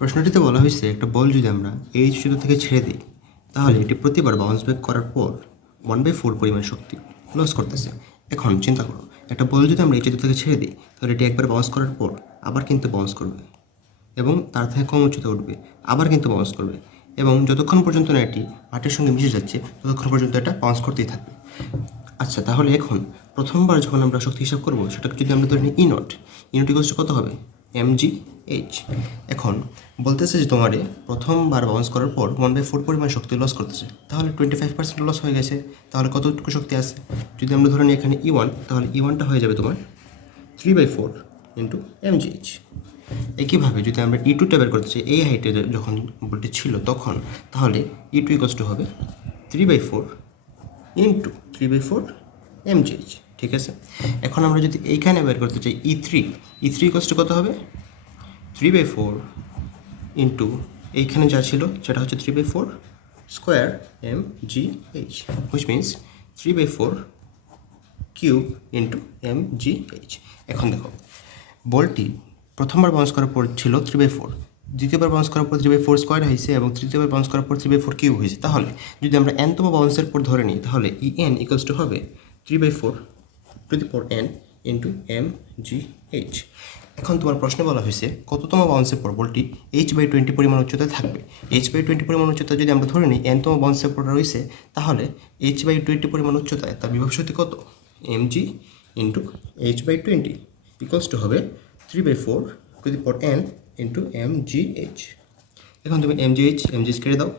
প্রশ্নটিতে বলা হয়েছে একটা বল যদি আমরা এই উচ্চতা থেকে ছেড়ে দিই তাহলে এটি প্রতিবার বাউন্স ব্যাক করার পর 1/4 পরিমাণ শক্তি লস করতেছে। এখন চিন্তা করো, একটা বল যদি আমরা এই উচ্চতা থেকে ছেড়ে দিই তাহলে এটি একবার বাউন্স করার পর আবার কিন্তু বাউন্স করবে এবং তার থেকে কম উচ্চতা উঠবে, আবার কিন্তু বাউন্স করবে এবং যতক্ষণ পর্যন্ত না এটি মাটির সঙ্গে মিশে যাচ্ছে ততক্ষণ পর্যন্ত এটা বাউন্স করতেই থাকবে। আচ্ছা, তাহলে এখন প্রথমবার যখন আমরা শক্তি হিসাব করবো সেটাকে যদি আমরা ধরে নিই ই নট ইকুয়ালস কত হবে mgh। এখন বলতেছে যে তোমার প্রথমবার বাউন্স করার পর 1/4 পরিমাণ শক্তি লস করতেছে, তাহলে 25% লস হয়ে গেছে। তাহলে কতটুকু শক্তি আছে? যদি আমরা ধরে নিই এখানে E1, তাহলে E1টা হয়ে যাবে তোমার 3/4 ইন্টু mgh। একইভাবে যদি আমরা E2টা বের করতে চাই এই হাইটে যখন বলটি ছিল তখন, তাহলে E2 ইকুয়ালস টু হবে 3/4 ইন্টু 3/4 mgh। ঠিক আছে, এখন আমরা যদি এইখানে বের করতে চাই E3 ইকুয়ালস টু কত হবে 3/4 ইন্টু এইখানে যা ছিল সেটা হচ্ছে 3/4 square mgh, which means 3/4 cube into mgh। এখন দেখো, বলটি প্রথমবার বাউন্স করার পর ছিল 3/4, দ্বিতীয়বার বাউন্স করার পর 3/4 স্কোয়ার হয়েছে এবং তৃতীয়বার বাউন্স করার পর 3/4 কিউব হয়েছে। তাহলে যদি আমরা nতম বাউন্সের পর ধরে নিই তাহলে en ইকুয়ালস টু হবে 3/4 to the power n into mgh। এখন তোমার প্রশ্নে বলা হয়েছে কততম বাউন্সের পর বলটি h/20 পরিমাণ উচ্চতায় থাকবে। h/20 পরিমাণ উচ্চতা যদি আমরা ধরে নিই nতম বাউন্সের পর রয়েছে, তাহলে h/20 পরিমাণ উচ্চতায় তার বিভব শক্তি কত mg into h/20 equals to হবে 3/4 to the power n into mgh। এখন তুমি mgh কেটে দাও,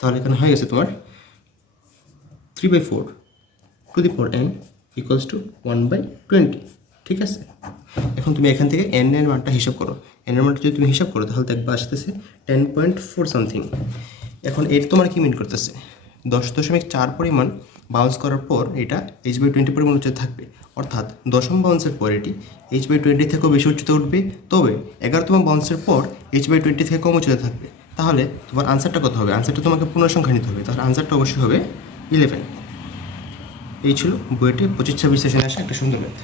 তাহলে এখানে হয়ে গেছে তোমার 3/4 to the power n equals to 1/20। ঠিক আছে, এখন তুমি এখান থেকে n এর মানটা হিসাব করো। n এর মানটা যদি তুমি হিসাব করো তাহলে দেখবা আসতেছে 10.4 সামথিং। এখন এর তোমার কি মিন করতেছে 10.4 পরিমাণ বাউন্স করার পর এটা h/20 পরিমাণ উচ্চতা থাকবে, অর্থাৎ দশম বাউন্সের পর এটি h/20 থেকেও বেশি উচ্চতা উঠবে, তবে 11তম বাউন্সের পর h/20 থেকে কম উচ্চতা থাকবে। তাহলে তোমার আনসারটা কত হবে? আনসারটা তোমাকে পূর্ণসংখ্যা নিতে হবে, তাহলে আনসারটা অবশ্যই হবে 11। এই ছিল বইটি 25-26 সেশনে আসা একটা সুন্দর ম্যাথ।